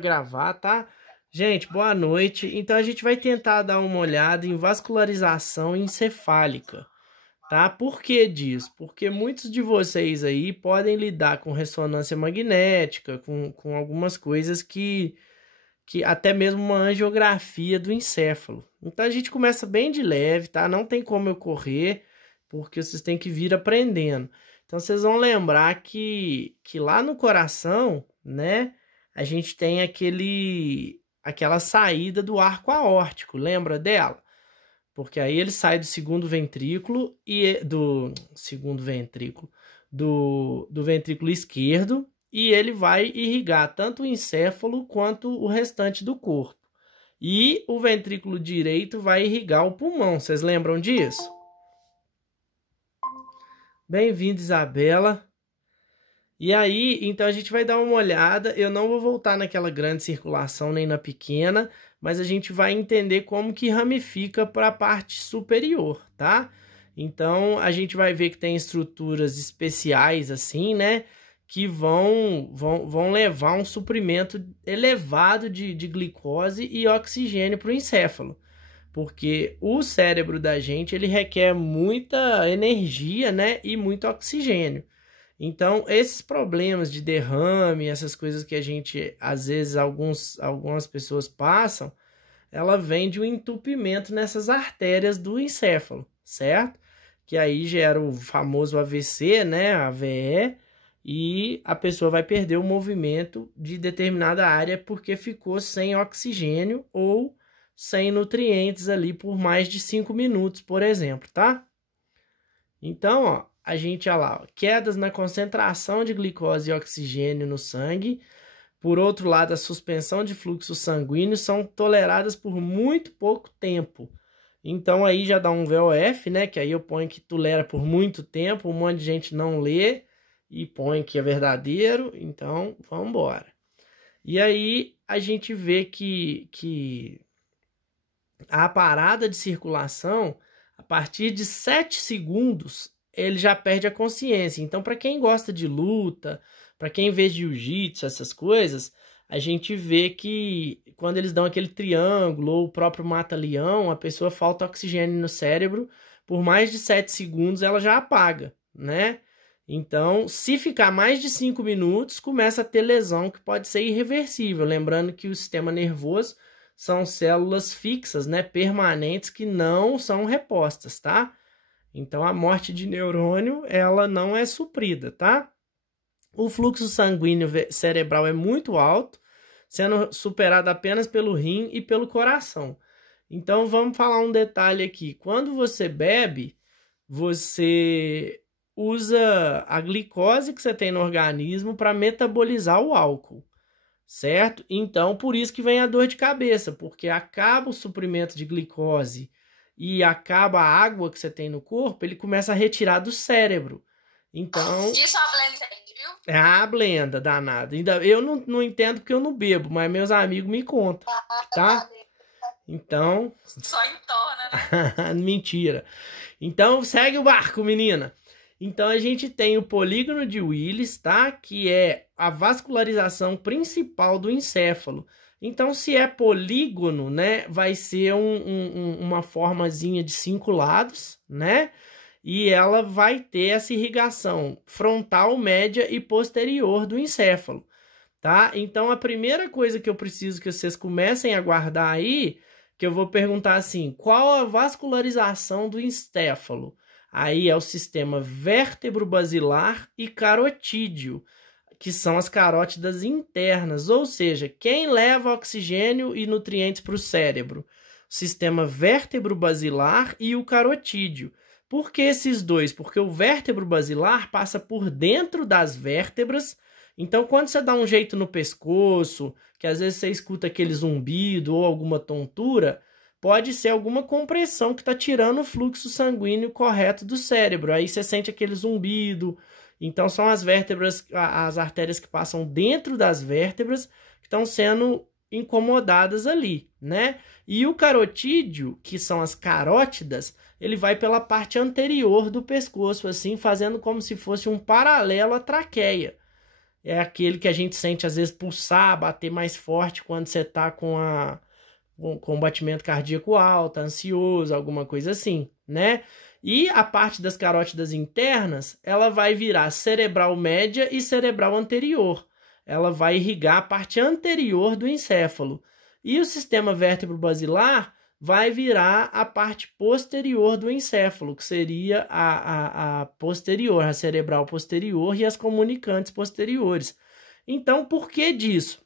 Gravar, tá? Gente, boa noite. Então a gente vai tentar dar uma olhada em vascularização encefálica, tá? Por que disso? Porque muitos de vocês aí podem lidar com ressonância magnética, com algumas coisas que até mesmo uma angiografia do encéfalo. Então a gente começa bem de leve, tá? Não tem como eu correr, porque vocês têm que vir aprendendo. Então vocês vão lembrar que lá no coração, né? A gente tem aquela saída do arco aórtico, lembra dela? Porque aí ele sai do segundo ventrículo e do ventrículo esquerdo e ele vai irrigar tanto o encéfalo quanto o restante do corpo. E o ventrículo direito vai irrigar o pulmão. Vocês lembram disso? Bem-vindo, Isabela. E aí, então a gente vai dar uma olhada. Eu não vou voltar naquela grande circulação nem na pequena, mas a gente vai entender como que ramifica para a parte superior, tá? Então a gente vai ver que tem estruturas especiais assim, né? Que vão levar um suprimento elevado de glicose e oxigênio para o encéfalo. Porque o cérebro da gente ele requer muita energia, né? E muito oxigênio. Então, esses problemas de derrame, essas coisas que a gente, às vezes, algumas pessoas passam, ela vem de um entupimento nessas artérias do encéfalo, certo? Que aí gera o famoso AVC, né? AVE, e a pessoa vai perder o movimento de determinada área porque ficou sem oxigênio ou sem nutrientes ali por mais de 5 minutos, por exemplo, tá? Então, ó, a gente, olha lá, quedas na concentração de glicose e oxigênio no sangue. Por outro lado, a suspensão de fluxo sanguíneo são toleradas por muito pouco tempo. Então, aí já dá um VOF, né? Que aí eu ponho que tolera por muito tempo. Um monte de gente não lê e põe que é verdadeiro. Então, vamos embora. E aí, a gente vê que a parada de circulação, a partir de 7 segundos, ele já perde a consciência. Então, para quem gosta de luta, para quem vê jiu-jitsu, essas coisas, a gente vê que quando eles dão aquele triângulo ou o próprio mata-leão, a pessoa falta oxigênio no cérebro, por mais de 7 segundos ela já apaga, né? Então, se ficar mais de 5 minutos, começa a ter lesão que pode ser irreversível. Lembrando que o sistema nervoso são células fixas, né, permanentes, que não são repostas, tá? Então, a morte de neurônio, ela não é suprida, tá? O fluxo sanguíneo cerebral é muito alto, sendo superado apenas pelo rim e pelo coração. Então, vamos falar um detalhe aqui. Quando você bebe, você usa a glicose que você tem no organismo para metabolizar o álcool, certo? Então, por isso que vem a dor de cabeça, porque acaba o suprimento de glicose e acaba a água que você tem no corpo, ele começa a retirar do cérebro. Então... Isso a Blenda entende, viu? É a blenda danada. Eu não entendo porque eu não bebo, mas meus amigos me contam, tá? Então... Só entorna, né? Mentira. Então, segue o barco, menina. Então, a gente tem o polígono de Willis, tá? Que é a vascularização principal do encéfalo. Então, se é polígono, né, vai ser uma formazinha de 5 lados, né? E ela vai ter essa irrigação frontal, média e posterior do encéfalo, tá? Então, a primeira coisa que eu preciso que vocês comecem a guardar aí, que eu vou perguntar assim, qual a vascularização do encéfalo? Aí é o sistema vértebro-basilar e carotídeo, que são as carótidas internas, ou seja, quem leva oxigênio e nutrientes para o cérebro? O sistema vértebro-basilar e o carotídeo. Por que esses dois? Porque o vértebro-basilar passa por dentro das vértebras, então quando você dá um jeito no pescoço, que às vezes você escuta aquele zumbido ou alguma tontura, pode ser alguma compressão que está tirando o fluxo sanguíneo correto do cérebro, aí você sente aquele zumbido. Então, são as vértebras, as artérias que passam dentro das vértebras que estão sendo incomodadas ali, né? E o carotídeo, que são as carótidas, ele vai pela parte anterior do pescoço, assim, fazendo como se fosse um paralelo à traqueia. é aquele que a gente sente às vezes pulsar, bater mais forte quando você está com o batimento cardíaco alto, ansioso, alguma coisa assim, né? E a parte das carótidas internas, ela vai virar cerebral média e cerebral anterior. Ela vai irrigar a parte anterior do encéfalo. E o sistema vértebro-basilar vai virar a parte posterior do encéfalo, que seria a posterior, a cerebral posterior e as comunicantes posteriores. Então, por que disso?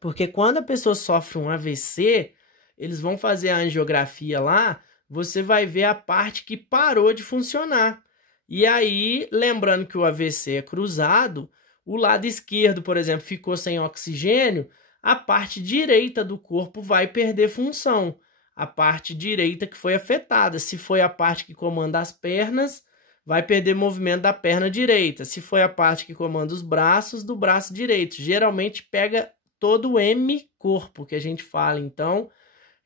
Porque quando a pessoa sofre um AVC, eles vão fazer a angiografia lá, você vai ver a parte que parou de funcionar. E aí, lembrando que o AVC é cruzado, o lado esquerdo, por exemplo, ficou sem oxigênio, a parte direita do corpo vai perder função. A parte direita que foi afetada. Se foi a parte que comanda as pernas, vai perder movimento da perna direita. Se foi a parte que comanda os braços, do braço direito. Geralmente pega todo o hemicorpo que a gente fala. Então,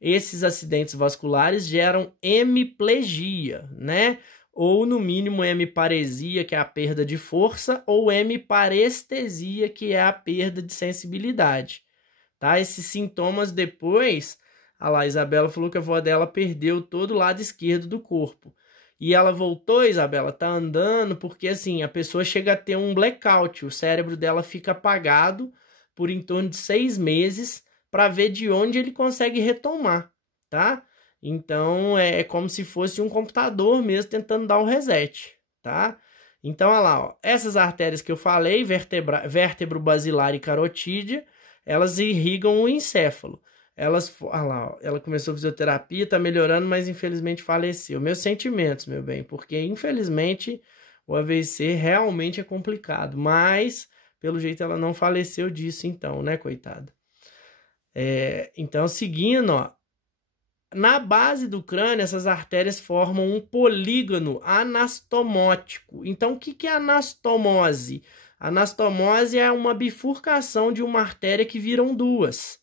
esses acidentes vasculares geram hemiplegia, né? Ou, no mínimo, hemiparesia, que é a perda de força, ou hemiparestesia, que é a perda de sensibilidade. Tá? Esses sintomas depois... Olha lá, a Isabela falou que a avó dela perdeu todo o lado esquerdo do corpo. E ela voltou, Isabela, tá andando, porque assim, a pessoa chega a ter um blackout. O cérebro dela fica apagado por em torno de 6 meses para ver de onde ele consegue retomar, tá? Então, é como se fosse um computador mesmo tentando dar um reset, tá? Então, olha lá, ó, essas artérias que eu falei, vértebro basilar e carotídea, elas irrigam o encéfalo. Olha lá, ó, ela começou fisioterapia, tá melhorando, mas infelizmente faleceu. Meus sentimentos, meu bem, porque infelizmente o AVC realmente é complicado, mas pelo jeito ela não faleceu disso então, né, coitada? Então, seguindo, ó, na base do crânio, essas artérias formam um polígono anastomótico. Então, o que é anastomose? Anastomose é uma bifurcação de uma artéria que viram duas.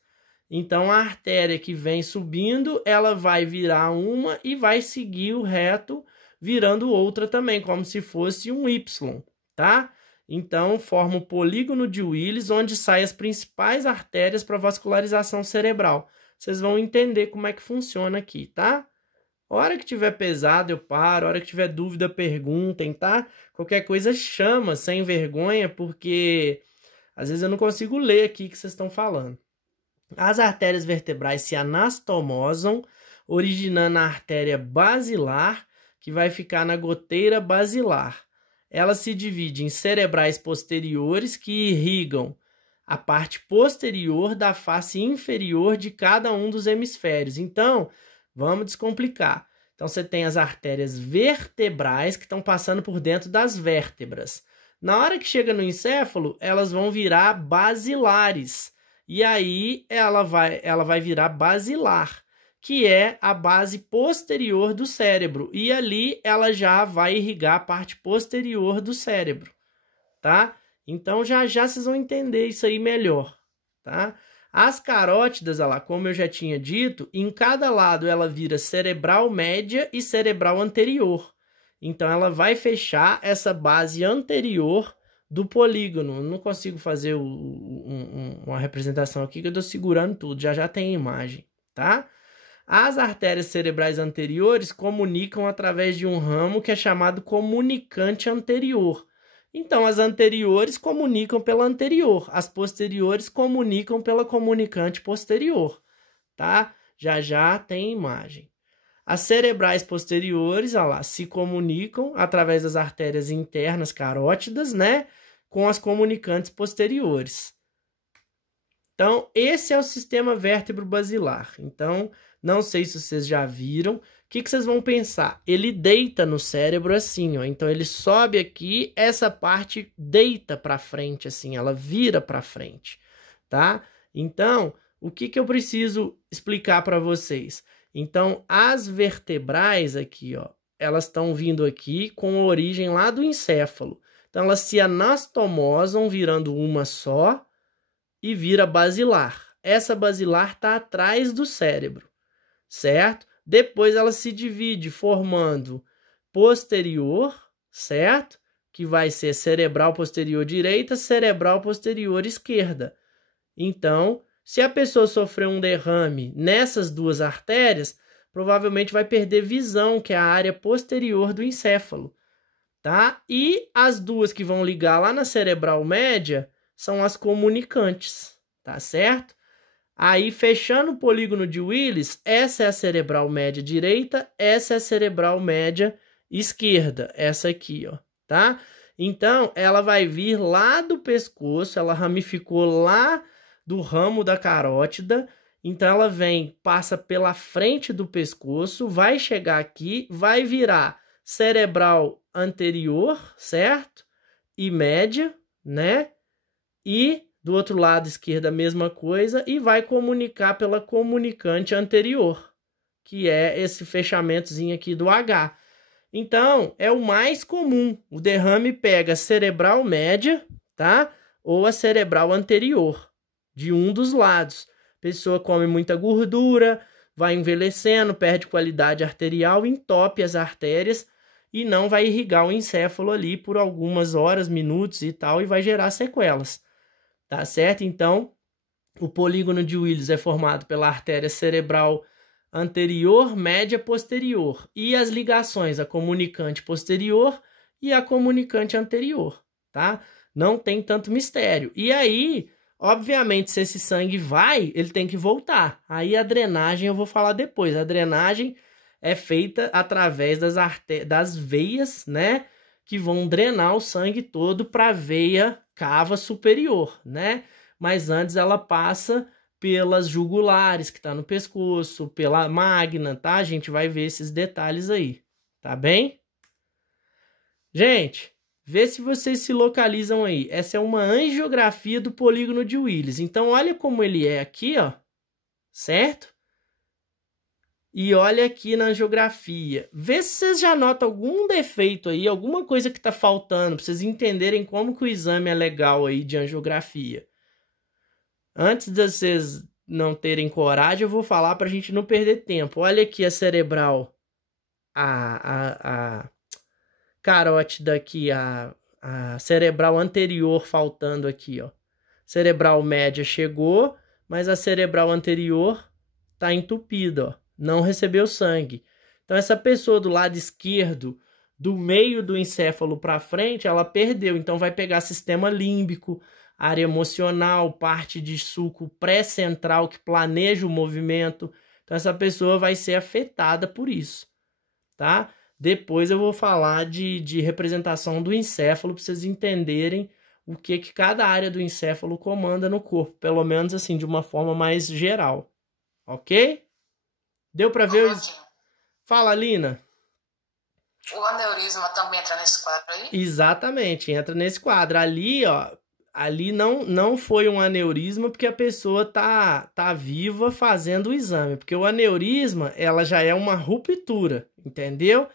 Então, a artéria que vem subindo, ela vai virar uma e vai seguir o reto, virando outra também, como se fosse um Y, tá? Então, forma o polígono de Willis, onde saem as principais artérias para vascularização cerebral. Vocês vão entender como é que funciona aqui, tá? A hora que tiver pesado, eu paro. A hora que tiver dúvida, perguntem, tá? Qualquer coisa chama, sem vergonha, porque às vezes eu não consigo ler aqui o que vocês estão falando. As artérias vertebrais se anastomosam, originando a artéria basilar, que vai ficar na goteira basilar. Ela se divide em cerebrais posteriores, que irrigam a parte posterior da face inferior de cada um dos hemisférios. Então, vamos descomplicar. Então, você tem as artérias vertebrais, que estão passando por dentro das vértebras. Na hora que chega no encéfalo, elas vão virar basilares. E aí ela vai virar basilar, que é a base posterior do cérebro. E ali ela já vai irrigar a parte posterior do cérebro, tá? Então já vocês vão entender isso aí melhor, tá? As carótidas, olha lá, como eu já tinha dito, em cada lado ela vira cerebral média e cerebral anterior. Então ela vai fechar essa base anterior do polígono. Eu não consigo fazer uma representação aqui, que eu estou segurando tudo, já tem imagem, tá? As artérias cerebrais anteriores comunicam através de um ramo que é chamado comunicante anterior. Então, as anteriores comunicam pela anterior, as posteriores comunicam pela comunicante posterior, tá? Já tem imagem. As cerebrais posteriores, olha lá, se comunicam através das artérias internas carótidas, né, com as comunicantes posteriores. Então, esse é o sistema vértebro-basilar. Então, não sei se vocês já viram. O que vocês vão pensar? Ele deita no cérebro assim, ó. Então, ele sobe aqui, essa parte deita para frente, assim, ela vira para frente, tá? Então, o que eu preciso explicar para vocês? Então, as vertebrais aqui, ó, elas estão vindo aqui com a origem lá do encéfalo. Então, elas se anastomosam, virando uma só, e vira basilar. Essa basilar está atrás do cérebro, certo? Depois ela se divide formando posterior, certo? que vai ser cerebral posterior direita, cerebral posterior esquerda. Então, se a pessoa sofreu um derrame nessas duas artérias, provavelmente vai perder visão, que é a área posterior do encéfalo, tá? E as duas que vão ligar lá na cerebral média são as comunicantes, tá certo? Aí, fechando o polígono de Willis, essa é a cerebral média direita, essa é a cerebral média esquerda, essa aqui, ó, tá? Então, ela vai vir lá do pescoço, ela ramificou lá do ramo da carótida, então ela vem, passa pela frente do pescoço, vai chegar aqui, vai virar cerebral anterior, certo? E média, né? E do outro lado esquerdo a mesma coisa, e vai comunicar pela comunicante anterior, que é esse fechamentozinho aqui do H. Então, é o mais comum. O derrame pega a cerebral média, tá? Ou a cerebral anterior, de um dos lados. A pessoa come muita gordura, vai envelhecendo, perde qualidade arterial, entope as artérias e não vai irrigar o encéfalo ali por algumas horas, minutos e tal, e vai gerar sequelas. Tá certo? Então, o polígono de Willis é formado pela artéria cerebral anterior, média, posterior. E as ligações, a comunicante posterior e a comunicante anterior, tá? Não tem tanto mistério. E aí, obviamente, se esse sangue vai, ele tem que voltar. Aí a drenagem eu vou falar depois. A drenagem é feita através das veias, né? Que vão drenar o sangue todo para a veia cava superior, né? Mas antes ela passa pelas jugulares, que tá no pescoço, pela magna, tá? A gente vai ver esses detalhes aí, tá bem? Gente, vê se vocês se localizam aí. Essa é uma angiografia do polígono de Willis. Então, olha como ele é aqui, ó, certo? E olha aqui na angiografia. Vê se vocês já notam algum defeito aí, alguma coisa que tá faltando, para vocês entenderem como que o exame é legal aí de angiografia. Antes de vocês não terem coragem, eu vou falar para a gente não perder tempo. Olha aqui a cerebral, a carótida aqui, a cerebral anterior faltando aqui, ó. Cerebral média chegou, mas a cerebral anterior tá entupida, ó. Não recebeu sangue. Então, essa pessoa do lado esquerdo, do meio do encéfalo para frente, ela perdeu. Então, vai pegar sistema límbico, área emocional, parte de sulco pré-central que planeja o movimento. Então, essa pessoa vai ser afetada por isso, tá? Depois eu vou falar de representação do encéfalo para vocês entenderem o que cada área do encéfalo comanda no corpo. Pelo menos assim, de uma forma mais geral. Ok? Deu para ver? Fala, Lina. O aneurisma também entra nesse quadro aí? Exatamente, entra nesse quadro. Ali, ó, ali não foi um aneurisma porque a pessoa tá viva fazendo o exame. Porque o aneurisma, ela já é uma ruptura, entendeu?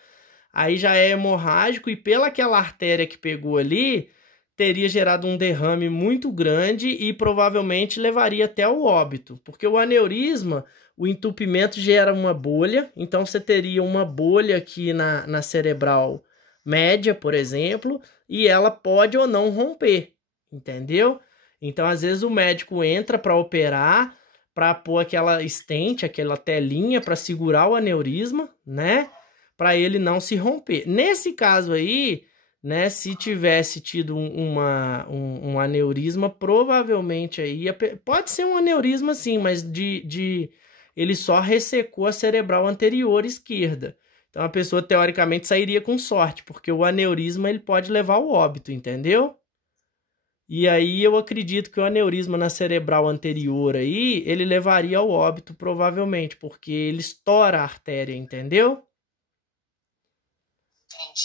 Aí já é hemorrágico e pelaquela artéria que pegou ali, teria gerado um derrame muito grande e provavelmente levaria até o óbito. Porque o aneurisma, o entupimento gera uma bolha, então você teria uma bolha aqui na cerebral média, por exemplo, e ela pode ou não romper, entendeu? Então, às vezes, o médico entra para operar, para pôr aquela estente, aquela telinha para segurar o aneurisma, né? Para ele não se romper. Nesse caso aí, né, se tivesse tido um aneurisma, provavelmente aí, pode ser um aneurisma sim, mas ele só ressecou a cerebral anterior esquerda. Então a pessoa teoricamente sairia com sorte, porque o aneurisma ele pode levar ao óbito, entendeu? E aí eu acredito que o aneurisma na cerebral anterior aí, ele levaria ao óbito provavelmente, porque ele estoura a artéria, entendeu?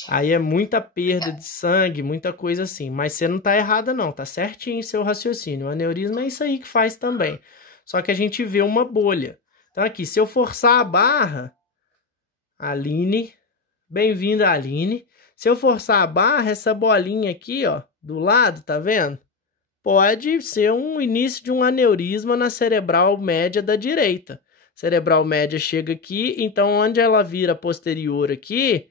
Aí é muita perda de sangue, muita coisa assim. Mas você não tá errada não, tá certinho seu raciocínio. O aneurisma é isso aí que faz também. Só que a gente vê uma bolha. Então aqui, se eu forçar a barra, Aline, bem-vinda Aline. Se eu forçar a barra, essa bolinha aqui, ó, do lado, tá vendo? Pode ser um início de um aneurisma na cerebral média da direita. Cerebral média chega aqui, então onde ela vira posterior aqui,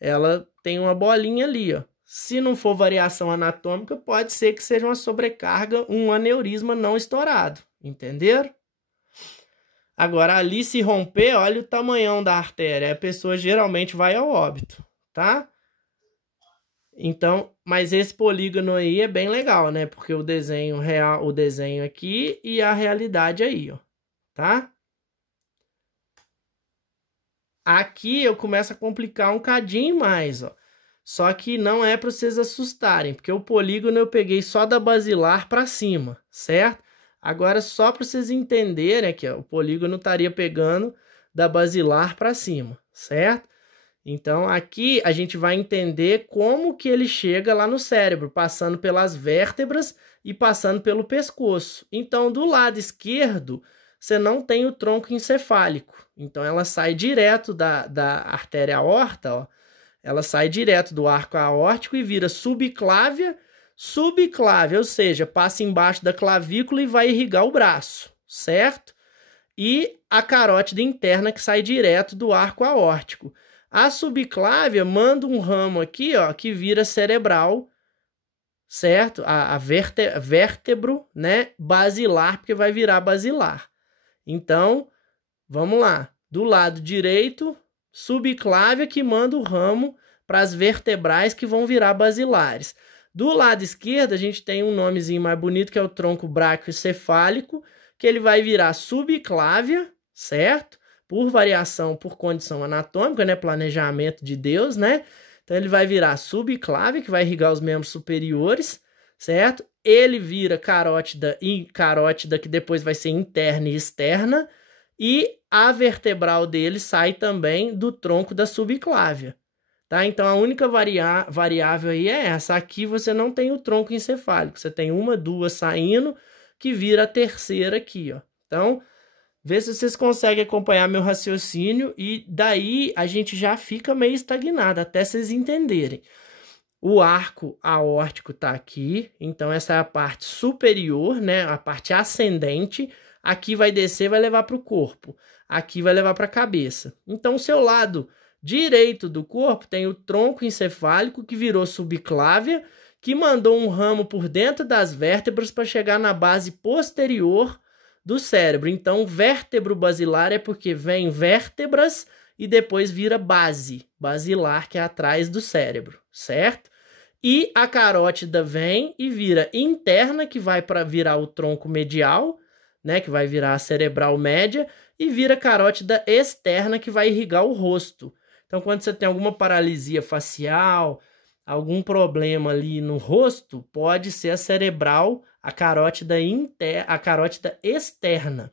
ela tem uma bolinha ali, ó, Se não for variação anatômica, pode ser que seja uma sobrecarga, um aneurisma não estourado. Entenderam? Agora, ali se romper, olha o tamanhão da artéria. A pessoa geralmente vai ao óbito, tá? Então, mas esse polígono aí é bem legal, né? Porque o desenho real, o desenho aqui e a realidade aí, ó. Tá? Aqui eu começo a complicar um cadinho mais, ó. Só que não é para vocês assustarem, porque o polígono eu peguei só da basilar para cima, certo? Agora, só para vocês entenderem aqui, ó, o polígono estaria pegando da basilar para cima, certo? Então, aqui a gente vai entender como que ele chega lá no cérebro, passando pelas vértebras e passando pelo pescoço. Então, do lado esquerdo, você não tem o tronco encefálico. Então, ela sai direto da artéria aorta, ó. Ela sai direto do arco aórtico e vira subclávia, ou seja, passa embaixo da clavícula e vai irrigar o braço, certo? E a carótida interna que sai direto do arco aórtico. A subclávia manda um ramo aqui, ó, que vira cerebral, certo? A vértebro, né, basilar, porque vai virar basilar. Então, vamos lá. Do lado direito, subclávia que manda o ramo para as vertebrais que vão virar basilares. Do lado esquerdo, a gente tem um nomezinho mais bonito, que é o tronco braquioencefálico, que ele vai virar subclávia, certo? Por variação, por condição anatômica, né? Planejamento de Deus, né? Então, ele vai virar subclávia, que vai irrigar os membros superiores, certo? Ele vira carótida, e carótida que depois vai ser interna e externa, e a vertebral dele sai também do tronco da subclávia, tá? Então, a única variável aí é essa. Aqui você não tem o tronco encefálico, você tem uma, duas saindo, que vira a terceira aqui, ó. Então, vê se vocês conseguem acompanhar meu raciocínio e daí a gente já fica meio estagnado, até vocês entenderem. O arco aórtico tá aqui, então essa é a parte superior, né? A parte ascendente. Aqui vai descer, vai levar para o corpo. Aqui vai levar para a cabeça. Então, o seu lado direito do corpo tem o tronco encefálico, que virou subclávia, que mandou um ramo por dentro das vértebras para chegar na base posterior do cérebro. Então, vértebro basilar é porque vem vértebras e depois vira base, basilar, que é atrás do cérebro, certo? E a carótida vem e vira interna, que vai para virar o tronco medial, né, que vai virar a cerebral média, e vira carótida externa, que vai irrigar o rosto. Então, quando você tem alguma paralisia facial, algum problema ali no rosto, pode ser a cerebral, a carótida externa,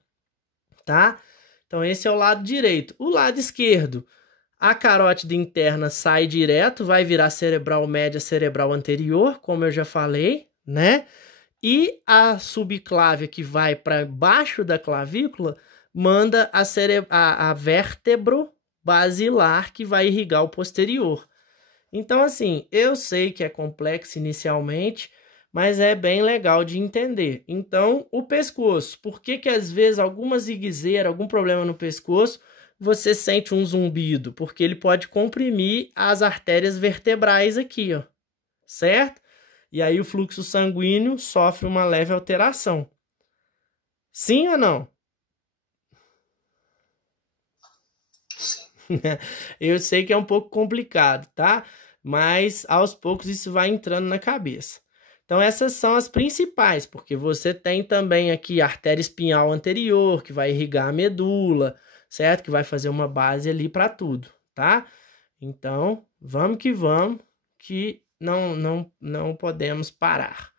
tá? Então, esse é o lado direito. O lado esquerdo, a carótida interna sai direto, vai virar cerebral média, cerebral anterior, como eu já falei, né? E a subclávia, que vai para baixo da clavícula, manda a vértebro basilar, que vai irrigar o posterior. Então, assim, eu sei que é complexo inicialmente, mas é bem legal de entender. Então, o pescoço. Por que que às vezes alguma ziguezeira, algum problema no pescoço, você sente um zumbido? Porque ele pode comprimir as artérias vertebrais aqui, ó, certo? E aí o fluxo sanguíneo sofre uma leve alteração. Sim ou não? Eu sei que é um pouco complicado, tá? Mas aos poucos isso vai entrando na cabeça. Então essas são as principais, porque você tem também aqui a artéria espinhal anterior, que vai irrigar a medula, certo? Que vai fazer uma base ali para tudo, tá? Então, vamos, que não podemos parar.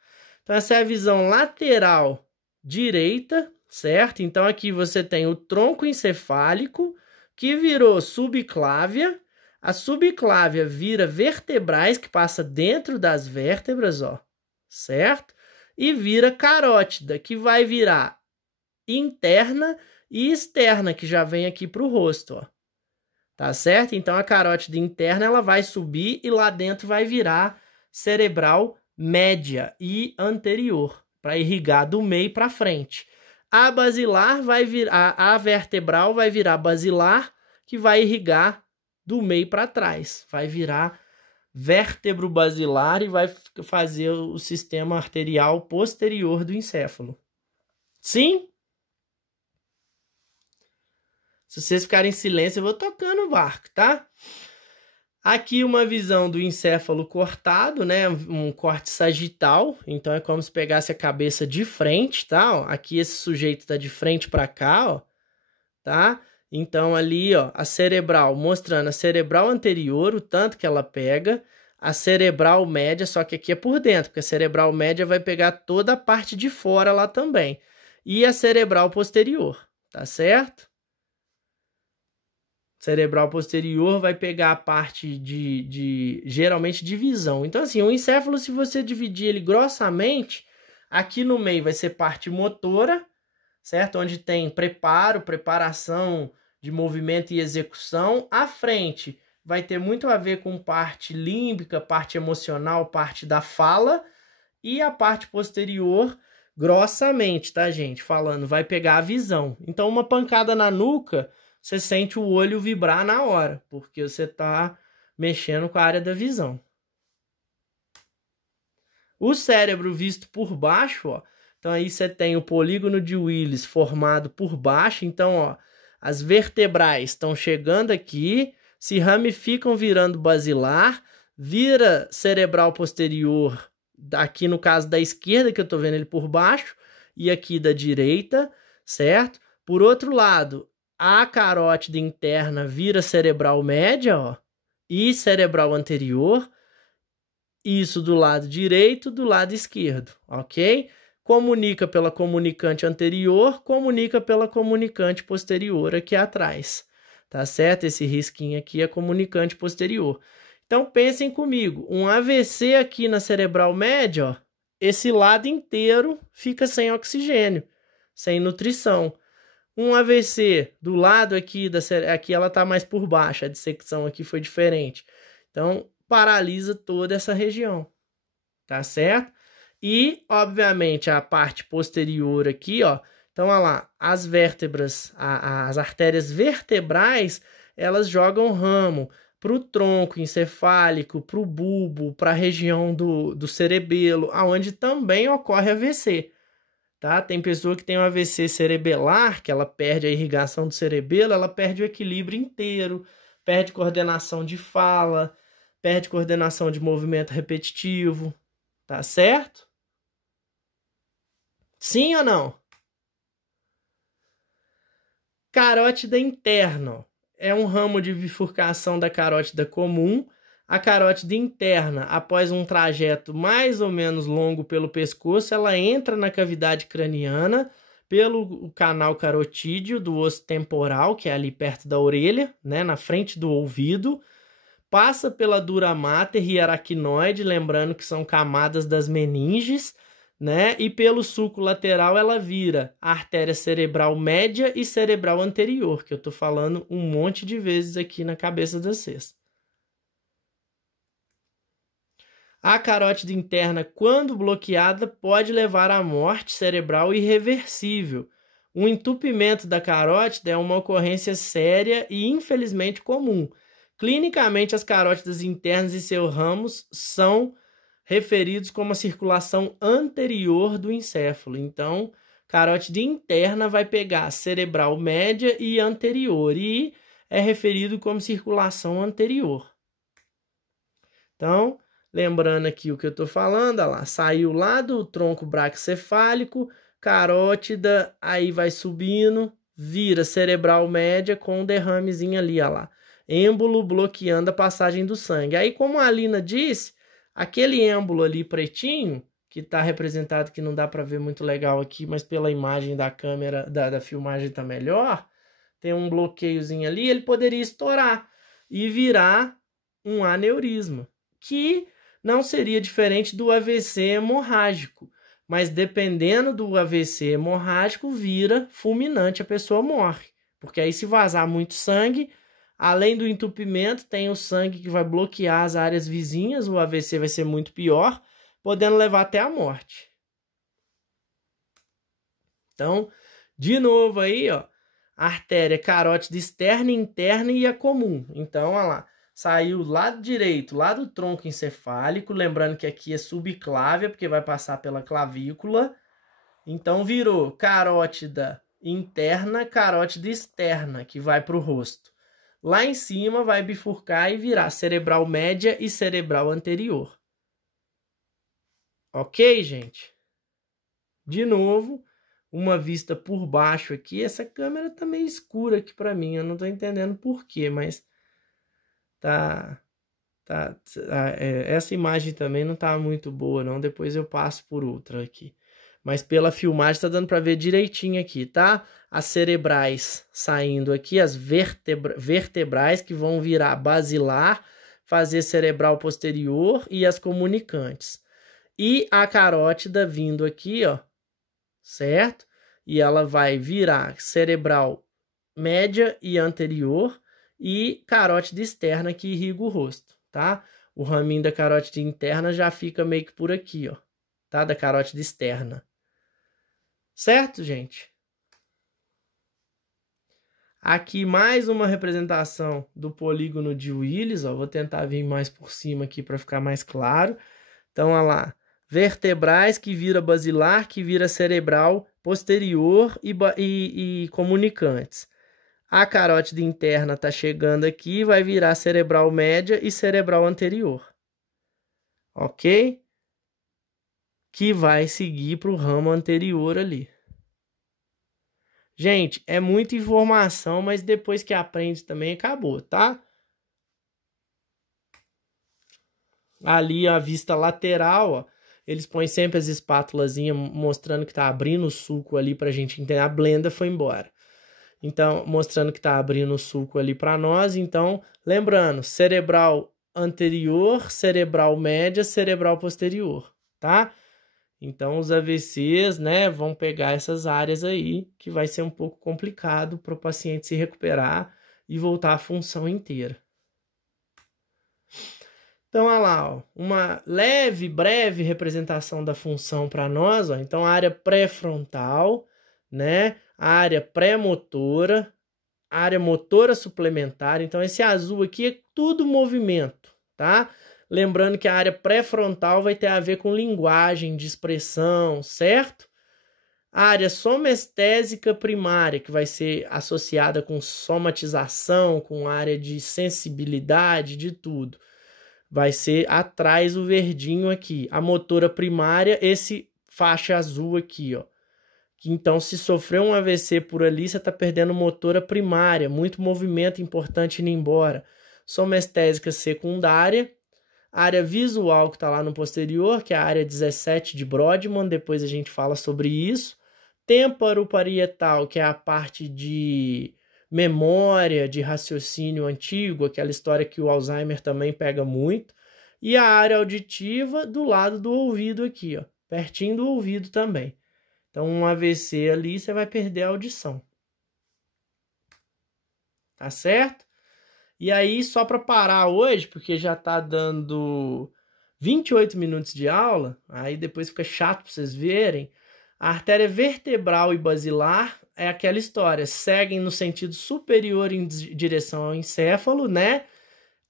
Então essa é a visão lateral direita, certo? Então aqui você tem o tronco encefálico, que virou subclávia. A subclávia vira vertebrais, que passa dentro das vértebras, ó, certo? E vira carótida, que vai virar interna e externa, que já vem aqui para o rosto, ó. Tá certo? Então, a carótida interna ela vai subir e lá dentro vai virar cerebral média e anterior, para irrigar do meio para frente. A basilar vai virar, a vertebral vai virar basilar, que vai irrigar do meio para trás. Vai virar vértebro basilar e vai fazer o sistema arterial posterior do encéfalo. Sim? Se vocês ficarem em silêncio, eu vou tocando o barco, tá? Aqui uma visão do encéfalo cortado, né? Um corte sagital. Então é como se pegasse a cabeça de frente, tá? Ó, aqui esse sujeito tá de frente para cá, ó, tá? Então ali, ó, a cerebral, mostrando a cerebral anterior, o tanto que ela pega, a cerebral média, só que aqui é por dentro, porque a cerebral média vai pegar toda a parte de fora lá também. E a cerebral posterior, tá certo? Cerebral posterior vai pegar a parte geralmente de visão. Então, assim, o encéfalo, se você dividir ele grossamente, aqui no meio vai ser parte motora, certo? Onde tem preparação de movimento e execução. À frente vai ter muito a ver com parte límbica, parte emocional, parte da fala. E a parte posterior, grossamente, tá, gente? Falando, vai pegar a visão. Então, uma pancada na nuca, você sente o olho vibrar na hora, porque você está mexendo com a área da visão. O cérebro visto por baixo, ó, então aí você tem o polígono de Willis formado por baixo, então ó, as vertebrais estão chegando aqui, se ramificam virando basilar, vira cerebral posterior, aqui no caso da esquerda, que eu estou vendo ele por baixo, e aqui da direita, certo? Por outro lado, a carótida interna vira cerebral média, ó, e cerebral anterior. Isso do lado direito, do lado esquerdo, ok? Comunica pela comunicante anterior, comunica pela comunicante posterior aqui atrás, tá certo? Esse risquinho aqui é comunicante posterior. Então pensem comigo, um AVC aqui na cerebral média, ó, esse lado inteiro fica sem oxigênio, sem nutrição. Um AVC do lado aqui, aqui ela está mais por baixo, a dissecção aqui foi diferente. Então, paralisa toda essa região, tá certo? E, obviamente, a parte posterior aqui, ó. Então, olha lá, as vértebras, as artérias vertebrais, elas jogam ramo para o tronco encefálico, para o bulbo, para a região do cerebelo, aonde também ocorre AVC. Tá? Tem pessoa que tem um AVC cerebelar, que ela perde a irrigação do cerebelo, ela perde o equilíbrio inteiro, perde coordenação de fala, perde coordenação de movimento repetitivo, tá certo? Sim ou não? Carótida interna, é um ramo de bifurcação da carótida comum. A carótida interna, após um trajeto mais ou menos longo pelo pescoço, ela entra na cavidade craniana pelo canal carotídeo do osso temporal, que é ali perto da orelha, né, na frente do ouvido, passa pela dura mater e aracnoide, lembrando que são camadas das meninges, né, e pelo sulco lateral ela vira a artéria cerebral média e cerebral anterior, que eu tô falando um monte de vezes aqui na cabeça de vocês. A carótida interna, quando bloqueada, pode levar à morte cerebral irreversível. O entupimento da carótida é uma ocorrência séria e, infelizmente, comum. Clinicamente, as carótidas internas e seus ramos são referidos como a circulação anterior do encéfalo. Então, carótida interna vai pegar cerebral média e anterior e é referido como circulação anterior. Então, lembrando aqui o que eu estou falando, olha lá, saiu lá do tronco braquicefálico, carótida, aí vai subindo, vira cerebral média com um derramezinho ali, olha lá. Êmbolo bloqueando a passagem do sangue. Aí, como a Alina disse, aquele êmbolo ali pretinho, que está representado, que não dá para ver muito legal aqui, mas pela imagem da câmera, da filmagem está melhor, tem um bloqueiozinho ali, ele poderia estourar e virar um aneurisma, que não seria diferente do AVC hemorrágico, mas dependendo do AVC hemorrágico, vira fulminante, a pessoa morre. Porque aí se vazar muito sangue, além do entupimento, tem o sangue que vai bloquear as áreas vizinhas, o AVC vai ser muito pior, podendo levar até a morte. Então, de novo aí, ó, artéria carótida externa, interna e a comum. Então, olha lá, saiu lado direito, lá do tronco encefálico, lembrando que aqui é subclávia, porque vai passar pela clavícula. Então virou carótida interna, carótida externa, que vai para o rosto. Lá em cima vai bifurcar e virar cerebral média e cerebral anterior. Ok, gente? De novo, uma vista por baixo aqui. Essa câmera tá meio escura aqui para mim, eu não tô entendendo por quê, mas essa imagem também não tá muito boa, não. Depois eu passo por outra aqui. Mas pela filmagem tá dando para ver direitinho aqui, tá? As cerebrais saindo aqui, as vertebrais que vão virar basilar, fazer cerebral posterior e as comunicantes. E a carótida vindo aqui, ó, certo? E ela vai virar cerebral média e anterior e carótida externa que irriga o rosto, tá? O raminho da carótida interna já fica meio que por aqui, ó, tá? Da carótida externa. Certo, gente? Aqui mais uma representação do polígono de Willis, ó. Vou tentar vir mais por cima aqui para ficar mais claro. Então, olha lá. Vertebrais que vira basilar, que vira cerebral posterior e comunicantes. A carótida interna está chegando aqui, vai virar cerebral média e cerebral anterior. Ok? Que vai seguir para o ramo anterior ali. Gente, é muita informação, mas depois que aprende também acabou, tá? Ali a vista lateral, ó, eles põem sempre as espátulazinhas mostrando que tá abrindo o suco ali pra gente entender. A blenda foi embora. Então, mostrando que tá abrindo o suco ali para nós. Então, lembrando, cerebral anterior, cerebral média, cerebral posterior, tá? Então, os AVCs, né, vão pegar essas áreas aí, que vai ser um pouco complicado para o paciente se recuperar e voltar à função inteira. Então, olha lá, ó, uma leve, breve representação da função para nós. Ó. Então, a área pré-frontal, né, a área pré-motora, a área motora suplementar. Então, esse azul aqui é tudo movimento, tá? Lembrando que a área pré-frontal vai ter a ver com linguagem de expressão, certo? A área somestésica primária, que vai ser associada com somatização, com área de sensibilidade, de tudo. Vai ser atrás o verdinho aqui. A motora primária, esse faixa azul aqui, ó. Então, se sofreu um AVC por ali, você está perdendo motora primária, muito movimento importante indo embora. Somestésica secundária. Área visual que está lá no posterior, que é a área 17 de Brodmann, depois a gente fala sobre isso. Temporoparietal, que é a parte de memória, de raciocínio antigo, aquela história que o Alzheimer também pega muito. E a área auditiva do lado do ouvido aqui, ó, pertinho do ouvido também. Então, um AVC ali, você vai perder a audição. Tá certo? E aí, só para parar hoje, porque já tá dando 28 minutos de aula, aí depois fica chato para vocês verem, a artéria vertebral e basilar é aquela história, seguem no sentido superior em direção ao encéfalo, né?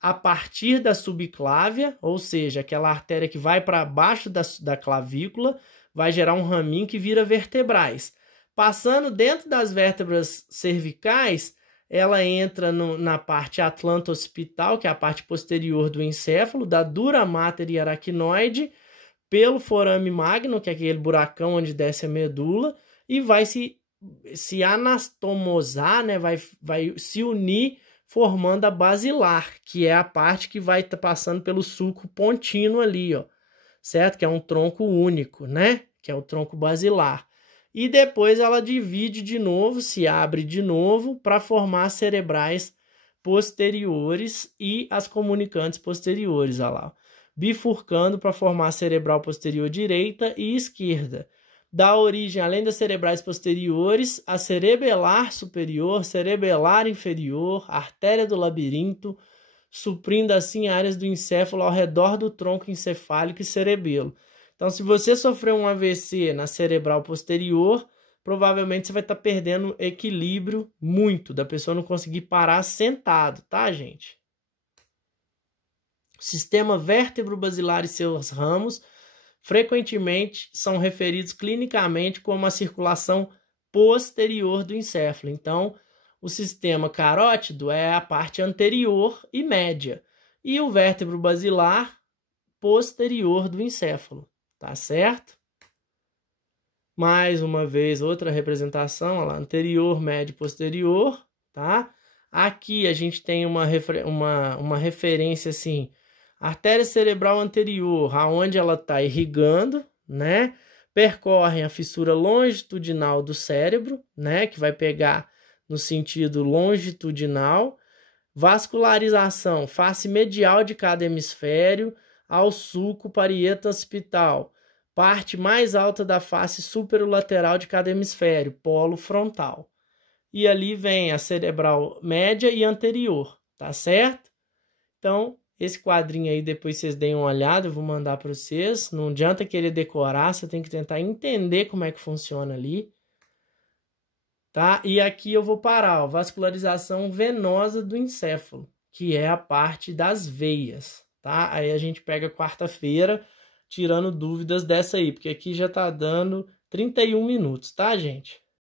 A partir da subclávia, ou seja, aquela artéria que vai para baixo da clavícula, vai gerar um raminho que vira vertebrais. Passando dentro das vértebras cervicais, ela entra na parte atlanto-occipital, que é a parte posterior do encéfalo, da dura mater e aracnoide, pelo forame magno, que é aquele buracão onde desce a medula, e vai se anastomosar, né? vai se unir, formando a basilar, que é a parte que vai estar passando pelo sulco pontino ali, ó, certo? Que é um tronco único, né? Que é o tronco basilar. E depois ela divide de novo, se abre de novo para formar cerebrais posteriores e as comunicantes posteriores, olha lá, bifurcando para formar cerebral posterior direita e esquerda. Dá origem, além das cerebrais posteriores, a cerebelar superior, cerebelar inferior, artéria do labirinto, suprindo assim áreas do encéfalo ao redor do tronco encefálico e cerebelo. Então, se você sofreu um AVC na cerebral posterior, provavelmente você vai estar perdendo equilíbrio muito, da pessoa não conseguir parar sentado, tá, gente? sistema vértebro-basilar e seus ramos frequentemente são referidos clinicamente como a circulação posterior do encéfalo. Então, o sistema carótido é a parte anterior e média, e o vértebro basilar posterior do encéfalo, tá certo? Mais uma vez, outra representação, olha lá, anterior, médio, posterior, tá? Aqui a gente tem uma referência assim, artéria cerebral anterior, aonde ela está irrigando, né? Percorrem a fissura longitudinal do cérebro, né? Que vai pegar no sentido longitudinal. Vascularização, face medial de cada hemisfério ao sulco parieto occipital. Parte mais alta da face superolateral de cada hemisfério, polo frontal. E ali vem a cerebral média e anterior, tá certo? Então, esse quadrinho aí, depois vocês deem uma olhada, eu vou mandar para vocês. Não adianta querer decorar, você tem que tentar entender como é que funciona ali. Tá? E aqui eu vou parar, ó, vascularização venosa do encéfalo, que é a parte das veias, tá? Aí a gente pega quarta-feira, tirando dúvidas dessa aí, porque aqui já tá dando 31 minutos, tá, gente?